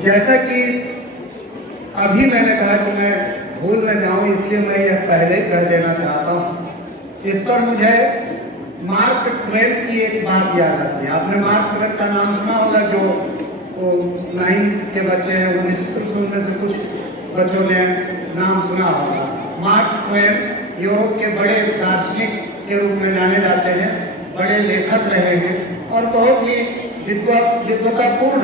जैसा कि अभी मैंने कहा कि मैं भूल न जाऊं, इसलिए मैं यह पहले कर देना चाहता हूं। इस पर मुझे मार्क ट्वेन की एक बात याद आती है। आपने मार्क ट्वेन का नाम सुना होगा, जो 9th के बच्चे हैं, वो निश्चित उनमें से कुछ बच्चों ने नाम सुना होगा। मार्क ट्वेन यूरोप के बड़े दार्शनिक के रूप में जाने जाते हैं, बड़े लेखक रहे हैं और बहुत ही विद्वतापूर्ण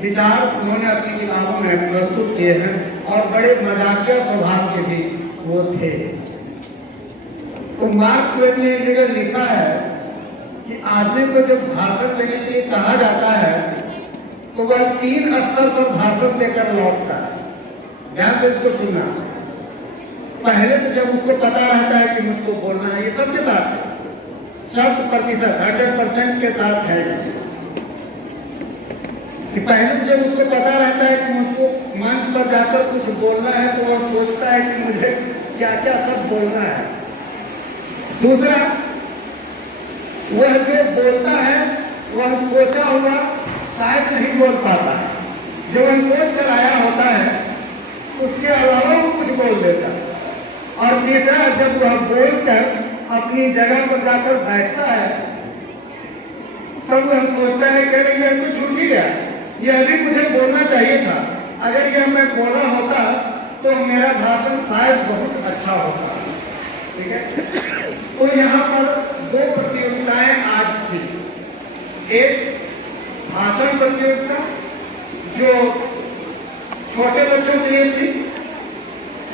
विचार उन्होंने अपनी किताबों में प्रस्तुत किए हैं और बड़े मजाकिया स्वभाव के भी वो थे। तो मार्क ट्वेन ने एक जगह लिखा है कि आदमी को जब भाषण देने के लिए कहा जाता है तो वह 3 स्तर पर भाषण देकर लौटता है। ध्यान से इसको सुनना। पहले तो जब उसको पता रहता है कि मुझको बोलना है, ये सबके साथ 100% 100% के साथ है कि पहले तो जब उसको पता रहता है कि मुझको मंच पर जाकर कुछ बोलना है तो वह सोचता है कि मुझे क्या क्या सब बोलना है। दूसरा, वह जो बोलता है वह सोचा हुआ शायद नहीं बोल पाता है, जो वह सोच कर आया होता है उसके अलावा वो कुछ बोल देता है। और तीसरा, जब वह बोलकर अपनी जगह पर जाकर बैठता है तब वह सोचता है कि यह तो छूट ही गया, यह भी मुझे बोलना चाहिए था, अगर यह मैं बोला होता तो मेरा भाषण शायद बहुत अच्छा होता। ठीक है। तो यहाँ पर 2 प्रतियोगिताएं आज थी। एक भाषण प्रतियोगिता जो छोटे बच्चों के लिए थी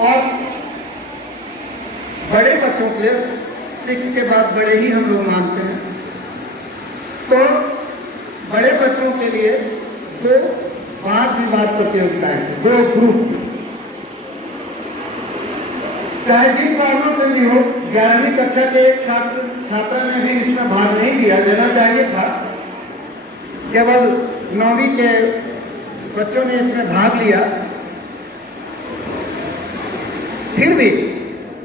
और बड़े बच्चों के लिए, 6 के बाद बड़े ही हम लोग मानते हैं। तो बड़े बच्चों के लिए 2 वाद विवाद प्रतियोगिताएं, 2 ग्रुप। चाहे जिन कारणों से भी हो, 11वीं कक्षा के एक छात्रा ने भी इसमें भाग नहीं लिया, लेना चाहिए था। केवल 9वीं के बच्चों ने इसमें भाग लिया। फिर भी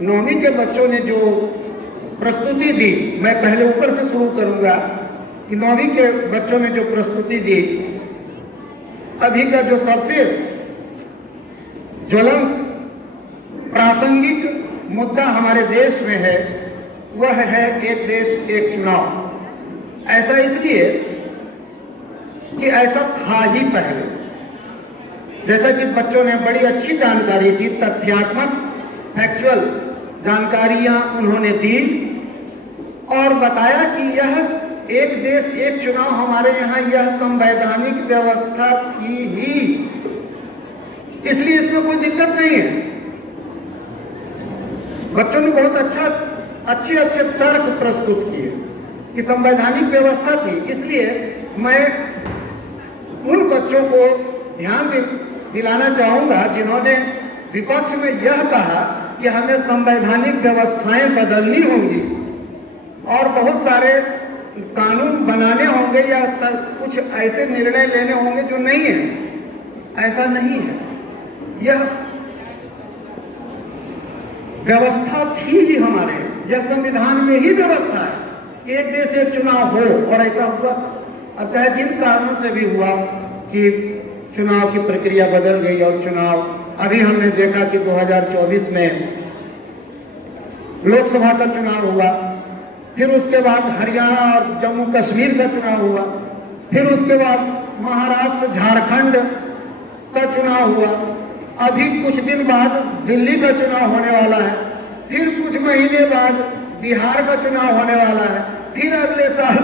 9वीं के बच्चों ने जो प्रस्तुति दी, मैं पहले ऊपर से शुरू करूंगा कि 9वीं के बच्चों ने जो प्रस्तुति दी, अभी का जो सबसे ज्वलंत प्रासंगिक मुद्दा हमारे देश में है वह है एक देश एक चुनाव। ऐसा इसलिए कि ऐसा था ही पहले। जैसा कि बच्चों ने बड़ी अच्छी जानकारी दी, तथ्यात्मक फैक्चुअल जानकारियां उन्होंने दी और बताया कि यह एक देश एक चुनाव हमारे यहाँ यह संवैधानिक व्यवस्था थी ही, इसलिए इसमें कोई दिक्कत नहीं है। बच्चों ने बहुत अच्छे तर्क प्रस्तुत किए कि संवैधानिक व्यवस्था थी। इसलिए मैं उन बच्चों को ध्यान दिलाना चाहूंगा जिन्होंने विपक्ष में यह कहा कि हमें संवैधानिक व्यवस्थाएं बदलनी होंगी और बहुत सारे कानून बनाने होंगे या कुछ ऐसे निर्णय लेने होंगे जो नहीं है। ऐसा नहीं है, यह व्यवस्था थी ही हमारे, यह संविधान में ही व्यवस्था है कि एक देश एक चुनाव हो, और ऐसा हुआ था। अब चाहे जिन कारणों से भी हुआ कि चुनाव की प्रक्रिया बदल गई और चुनाव, अभी हमने देखा कि 2024 में लोकसभा का चुनाव हुआ, फिर उसके बाद हरियाणा और जम्मू कश्मीर का चुनाव हुआ, फिर उसके बाद महाराष्ट्र झारखंड का चुनाव हुआ, अभी कुछ दिन बाद दिल्ली का चुनाव होने वाला है, फिर कुछ महीने बाद बिहार का चुनाव होने वाला है, फिर अगले साल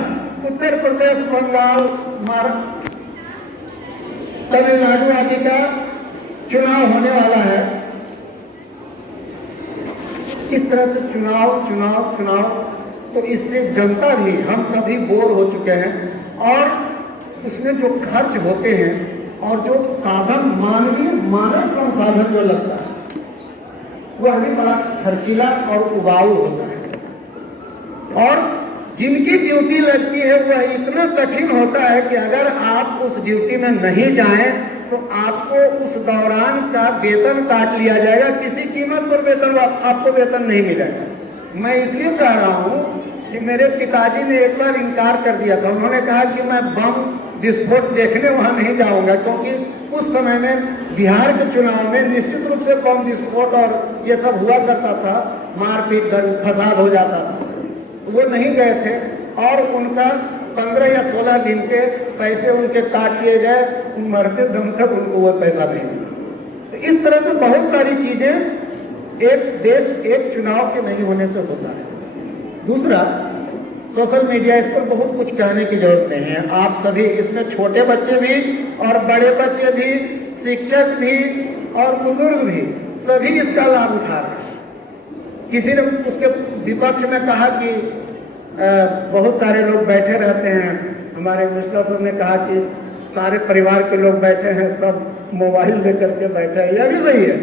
उत्तर प्रदेश, बंगाल, तमिलनाडु आदि का चुनाव होने वाला है। इस तरह से चुनाव, तो इससे जनता भी, हम सभी बोर हो चुके हैं और उसमें जो खर्च होते हैं और जो साधन, मानव संसाधन जो लगता है वह भी बड़ा खर्चीला और उबाऊ होता है। और जिनकी ड्यूटी लगती है वह इतना कठिन होता है कि अगर आप उस ड्यूटी में नहीं जाएं तो आपको उस दौरान का वेतन काट लिया जाएगा, किसी कीमत पर वेतन, आपको वेतन नहीं मिलेगा। मैं इसलिए कह रहा हूँ कि मेरे पिताजी ने एक बार इनकार कर दिया था। उन्होंने कहा कि मैं बम विस्फोट देखने वहां नहीं जाऊंगा, क्योंकि उस समय में बिहार के चुनाव में निश्चित रूप से बम विस्फोट और ये सब हुआ करता था, मारपीट फसाद हो जाता था। वो नहीं गए थे और उनका 15 या 16 दिन के पैसे उनके काट लिए गए, मरते दम तक उनको वो पैसा नहीं मिला। तो इस तरह से बहुत सारी चीजें एक देश एक चुनाव के नहीं होने से होता है। दूसरा, सोशल मीडिया, इस पर बहुत कुछ कहने की जरूरत नहीं है। आप सभी इसमें, छोटे बच्चे भी और बड़े बच्चे भी, शिक्षक भी और बुजुर्ग भी, सभी इसका लाभ उठा रहे हैं। किसी ने उसके विपक्ष में कहा कि बहुत सारे लोग बैठे रहते हैं, हमारे मिश्रा सर ने कहा कि सारे परिवार के लोग बैठे हैं, सब मोबाइल लेकर के बैठे हैं। यह भी सही है,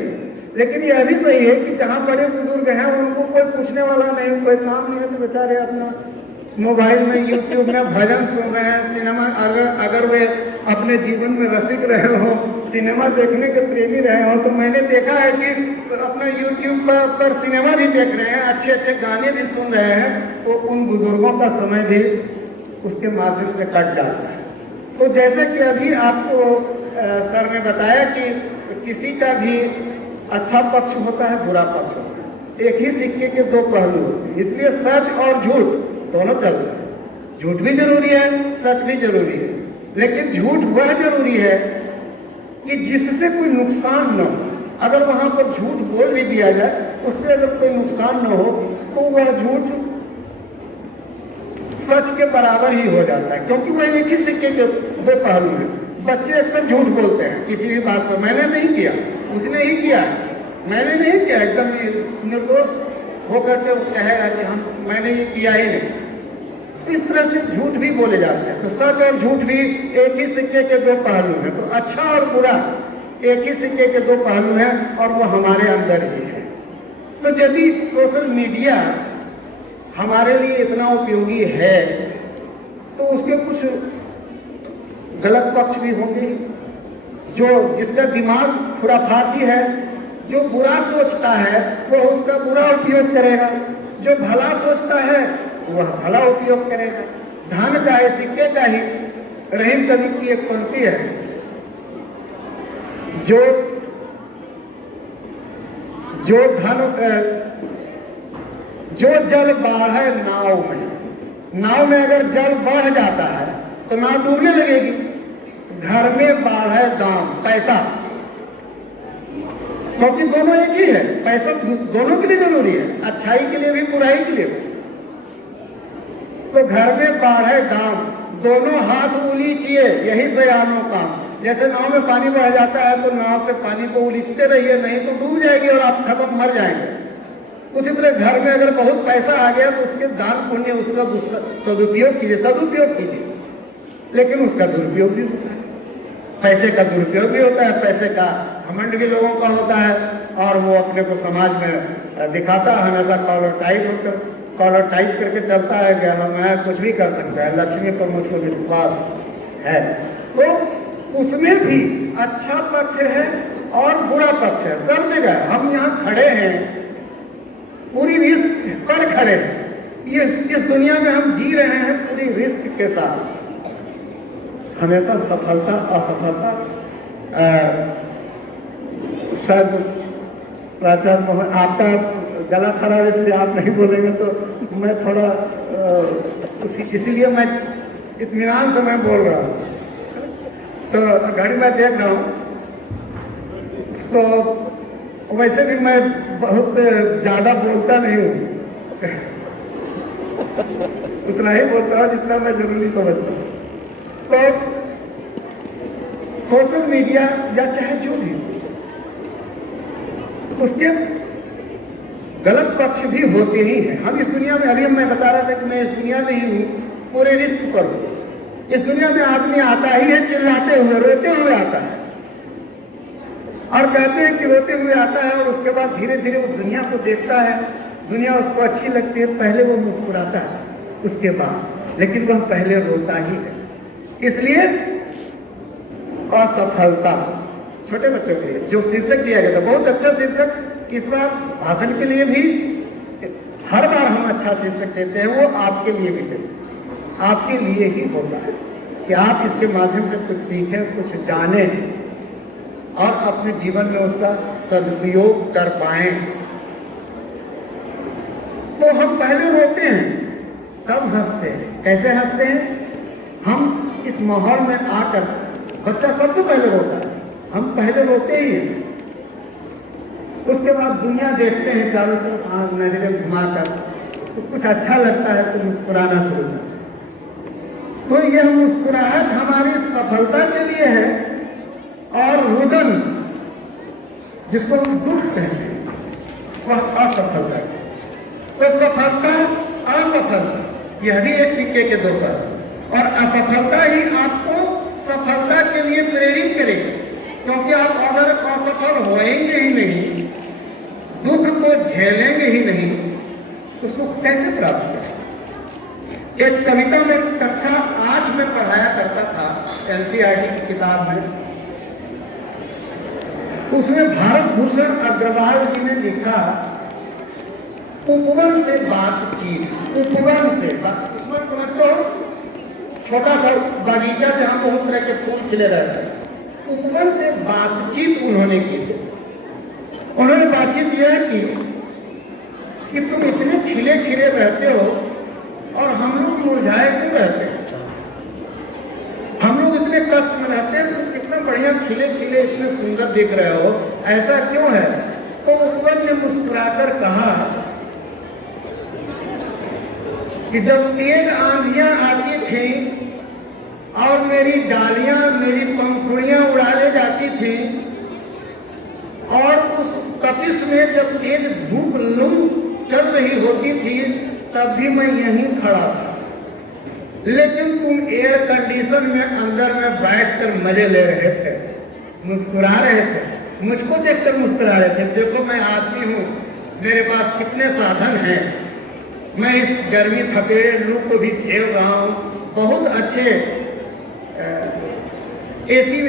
लेकिन यह भी सही है कि जहाँ बड़े बुजुर्ग हैं उनको कोई पूछने वाला नहीं, कोई काम नहीं है, तो बेचारे अपना मोबाइल में यूट्यूब में भजन सुन रहे हैं। सिनेमा, अगर वे अपने जीवन में रसिक रहे हो, सिनेमा देखने के प्रेमी रहे हो, तो मैंने देखा है कि अपना यूट्यूब पर सिनेमा भी देख रहे हैं, अच्छे अच्छे गाने भी सुन रहे हैं, तो उन बुजुर्गों का समय भी उसके माध्यम से कट जाता है। तो जैसे कि अभी आपको सर ने बताया कि किसी का भी अच्छा पक्ष होता है, बुरा पक्ष होता है, एक ही सिक्के के दो पहलू होते हैं। इसलिए सच और झूठ दोनों चल रहे हैं। झूठ भी जरूरी है, सच भी जरूरी है, लेकिन झूठ वह जरूरी है कि जिससे कोई नुकसान न हो। अगर वहां पर झूठ बोल भी दिया जाए, उससे अगर कोई नुकसान न हो, तो वह झूठ सच के बराबर ही हो जाता है, क्योंकि वह एक ही सिक्के के दो पहलू हैं। बच्चे अक्सर झूठ बोलते हैं किसी भी बात पर, मैंने नहीं किया, उसने ही किया, मैंने नहीं किया, एकदम निर्दोष होकर के कहेगा कि मैंने ये किया ही नहीं। इस तरह से झूठ भी बोले जाते हैं। तो सच और झूठ भी एक ही सिक्के के दो पहलू हैं। तो अच्छा और बुरा एक ही सिक्के के दो पहलू हैं, और वो हमारे अंदर ही है। तो यदि सोशल मीडिया हमारे लिए इतना उपयोगी है, तो उसके कुछ गलत पक्ष भी होंगे। जिसका दिमाग खुराफाती है, जो बुरा सोचता है वह उसका बुरा उपयोग करेगा, जो भला सोचता है वह भला उपयोग करेगा। धन का है, सिक्के का ही। रहीम कवि की एक पंक्ति है, जो जल बाढ़े नाव में अगर जल बढ़ जाता है तो नाव डूबने लगेगी। घर में बाढ़े दाम, पैसा, क्योंकि दोनों एक ही है। पैसा दोनों के लिए जरूरी है, अच्छाई के लिए भी, बुराई के लिए भी। तो घर में बाढ़े दाम, दोनों हाथ उलीचिए, यही सयानों काम। जैसे नाव में पानी बढ़ जाता है तो नाव से पानी को उलीचते रहिए, नहीं तो डूब जाएगी और आप खत्म, मर जाएंगे। उसी तरह घर में अगर बहुत पैसा आ गया तो उसके दान पुण्य, उसका सदुपयोग कीजिए, सदुपयोग कीजिए, लेकिन उसका दुरुपयोग भी होता है। पैसे का दुरुपयोग भी होता है, पैसे का घमंड भी लोगों का होता है, और वो अपने को समाज में दिखाता है, हमेशा कॉलर टाइप करके चलता है कि मैं कुछ भी कर सकता है, लक्ष्मी पर मुझको विश्वास है। तो उसमें भी अच्छा पक्ष है और बुरा पक्ष है, सब जगह। हम यहाँ खड़े हैं, पूरी रिस्क पर खड़े हैं। इस दुनिया में हम जी रहे हैं पूरी रिस्क के साथ। हमेशा सफलता असफलता, शायद प्राचार्य मोहन, आपका गला खराब इसलिए आप नहीं बोलेंगे, तो मैं थोड़ा इसीलिए मैं इत्मीनान से मैं बोल रहा हूँ। तो घड़ी में देख रहा हूँ, तो वैसे भी मैं बहुत ज्यादा बोलता नहीं हूँ, उतना ही बोलता हूँ जितना मैं जरूरी समझता हूँ। तो सोशल मीडिया या चाहे जो भी, उसके गलत पक्ष भी होते ही हैं। हम इस दुनिया में, अभी मैं बता रहा था कि मैं इस दुनिया में ही हूँ, पूरे रिस्क पर हूँ। इस दुनिया में आदमी आता ही है चिल्लाते हुए, रोते हुए आता है, और कहते हैं कि रोते हुए आता है, और उसके बाद धीरे धीरे वो दुनिया को देखता है, दुनिया उसको अच्छी लगती है, पहले वो मुस्कुराता है उसके बाद, लेकिन वह पहले रोता ही है। इसलिए असफलता, छोटे बच्चों के लिए जो शीर्षक दिया गया था, बहुत अच्छा शीर्षक। इस बार भाषण के लिए भी हर बार हम अच्छा शीर्षक देते हैं, वो आपके लिए भी देते हैं, आपके लिए ही होता है। कि आप इसके माध्यम से कुछ सीखें, कुछ जानें और अपने जीवन में उसका सदुपयोग कर पाएं। तो हम पहले रोते हैं, तब हंसते हैं। कैसे हंसते हैं? हम इस माहौल में आकर, बच्चा सबसे पहले रोता है, हम पहले रोते ही हैं। उसके बाद दुनिया देखते हैं चारों तरफ नजरें घुमाकर, तो कुछ अच्छा लगता है तो मुस्कुराना शुरू करते हैं। तो यह मुस्कुराहट हमारी सफलता के लिए है, और रुदन जिसको हम दुख कहते हैं वह असफलता है। तो सफलता असफलता यह भी एक सिक्के के दो पहलू, और असफलता ही आपको सफलता के लिए प्रेरित करेगी, क्योंकि आप अगर असफल होएंगे ही नहीं, दुख को झेलेंगे ही नहीं, तो सुख कैसे प्राप्त करें? एक कविता में कक्षा 8 में पढ़ाया करता था, एनसीईआरटी की किताब में, उसमें भारत भूषण अग्रवाल जी ने लिखा, उपवन से बातचीत। उपवन से बात, उपवन समझते हो? छोटा सा बागीचा जहां बहुत तरह के फूल खिले रहते हैं। उपवन से बातचीत उन्होंने की। उन्होंने बातचीत यह की कि तुम इतने खिले खिले रहते हो और हम लोग मुरझाए क्यों रहते हैं? हम लोग इतने कष्ट में रहते हैं, तुम कितना बढ़िया खिले खिले इतने सुंदर दिख रहे हो, ऐसा क्यों है? तो उपवन ने मुस्कुराकर कहा कि जब तेज आंधियां आती थी और मेरी डालियां, मेरी पंखुड़ियां उड़ा ले जाती थी, और उस तपिश में जब तेज धूप लू चल रही होती थी, तब भी मैं यहीं खड़ा था, लेकिन तुम एयर कंडीशन में अंदर में बैठकर मजे ले रहे थे, मुस्कुरा रहे थे, मुझको देखकर मुस्कुरा रहे थे। देखो मैं आदमी हूँ, मेरे पास कितने साधन हैं, मैं इस गर्मी थपेड़े लू को भी झेल रहा हूँ, बहुत अच्छे एसी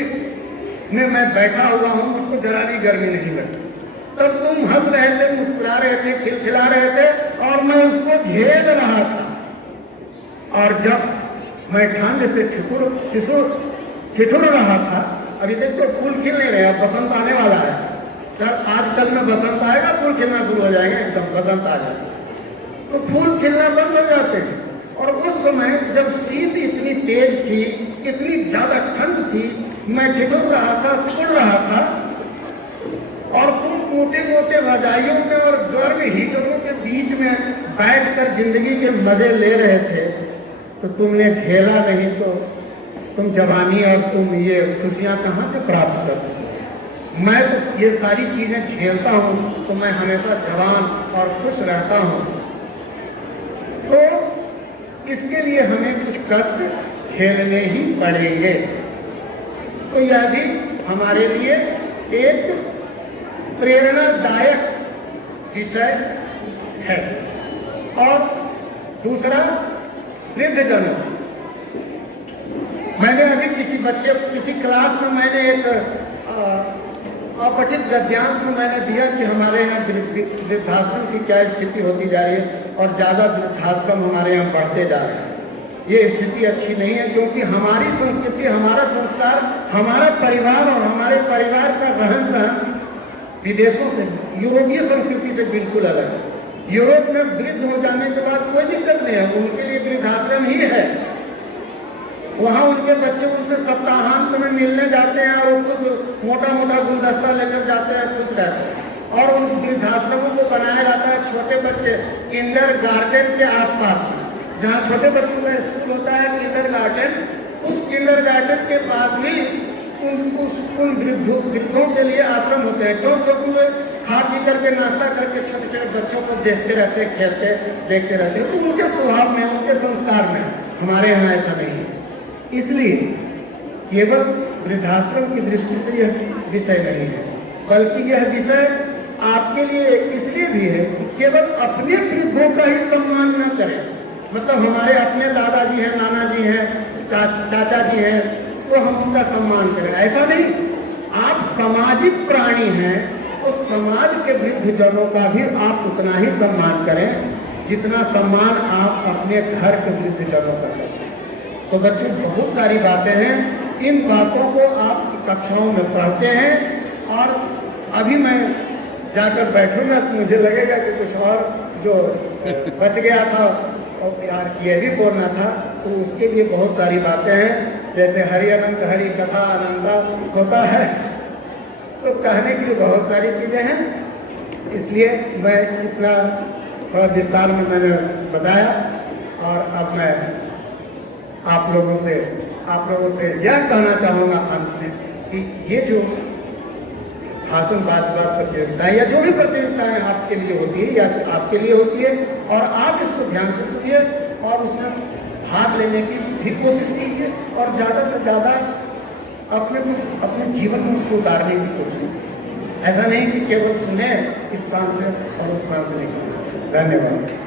में मैं बैठा हुआ हूँ, मुझको जरा भी गर्मी नहीं लगती। तब तुम हंस रहे थे, मुस्कुरा रहे थे, खिलखिला रहे थे, और मैं उसको झेल रहा था। और जब मैं ठंड से ठिठुर रहा था, अभी तक तो फूल खिल नहीं रहे, बसंत आने वाला है, आजकल में बसंत आएगा, फूल खिलना शुरू हो जाएगा, एकदम बसंत आ जाएगा, तो फूल खिलना बंद हो जाते हैं। और उस समय जब शीत इतनी तेज थी, इतनी ज्यादा ठंड थी, मैं ठिठुर रहा था, सिकुड़ रहा था, और तुम मोटे मोटे रजाइयों में और गर्म हीटरों के बीच में बैठकर जिंदगी के मजे ले रहे थे, तो तुमने झेला नहीं, तो तुम जवानी और तुम ये खुशियां कहाँ से प्राप्त कर सकते? मैं तो ये सारी चीजें झेलता हूँ, तो मैं हमेशा जवान और खुश रहता हूँ। तो इसके लिए हमें कुछ कष्ट झेलने ही पड़ेंगे। तो यह भी हमारे लिए एक प्रेरणादायक विषय है। और दूसरा, वृद्धजनों। मैंने अभी किसी क्लास में मैंने एक अपठित गद्यांश में मैंने दिया कि हमारे यहाँ वृद्धाश्रम की क्या स्थिति होती जा रही है, और ज़्यादा वृद्धाश्रम हमारे यहाँ बढ़ते जा रहे हैं। ये स्थिति अच्छी नहीं है, क्योंकि हमारी संस्कृति, हमारा संस्कार, हमारा परिवार और हमारे परिवार का रहन सहन विदेशों से, यूरोपीय संस्कृति से बिल्कुल अलग है। यूरोप में वृद्ध हो जाने के बाद कोई दिक्कत नहीं है, उनके लिए वृद्धाश्रम ही है। वहाँ उनके बच्चे उनसे सप्ताहांत में मिलने जाते हैं, और कुछ मोटा मोटा गुलदस्ता लेकर जाते हैं, खुश रहते हैं। और उन वृद्धाश्रमों को बनाया जाता है छोटे बच्चे किंडर गार्डन के आसपास में, जहाँ छोटे बच्चों का स्कूल होता है किंडर गार्डन, उस किंडर गार्डन के पास ही उन वृद्धों के लिए आश्रम होते हैं। क्यों? क्योंकि वे खा पी करके, नाश्ता करके छोटे छोटे बच्चों को देखते रहते हैं, खेलते देखते रहते हैं। तो उनके स्वभाव में, उनके संस्कार में, हमारे यहाँ ऐसा नहीं है। इसलिए केवल वृद्धाश्रम की दृष्टि से यह विषय नहीं है, बल्कि यह विषय आपके लिए इसलिए भी है कि केवल अपने वृद्धों का ही सम्मान न करें। मतलब हमारे अपने दादाजी हैं, नाना जी हैं, चाचा जी हैं, तो हम उनका सम्मान करें, ऐसा नहीं। आप सामाजिक प्राणी हैं, तो समाज के वृद्धजनों का भी आप उतना ही सम्मान करें जितना सम्मान आप अपने घर के वृद्धजनों का करते हैं। तो बच्चों बहुत सारी बातें हैं, इन बातों को आप कक्षाओं में पढ़ते हैं और अभी मैं जाकर बैठूंगा तो मुझे लगेगा कि कुछ और जो बच गया था और यार ये भी बोलना था, तो उसके लिए बहुत सारी बातें हैं। जैसे हरि अनंत हरि कथा आनंदा होता है, तो कहने के लिए बहुत सारी चीज़ें हैं, इसलिए मैं इतना थोड़ा विस्तार में मैंने बताया। और अब मैं आप लोगों से यह कहना चाहूँगा अंत में कि ये जो भाषण बात प्रतियोगिता या जो भी प्रतियोगिताएं आपके लिए होती है या आपके लिए होती है, और आप इसको ध्यान से सुनिए और उसमें भाग लेने की भी कोशिश कीजिए और ज़्यादा से ज़्यादा अपने जीवन में उसको उतारने की कोशिश कीजिए। ऐसा नहीं कि केवल सुने इस कान से और उस कान से नहीं। धन्यवाद।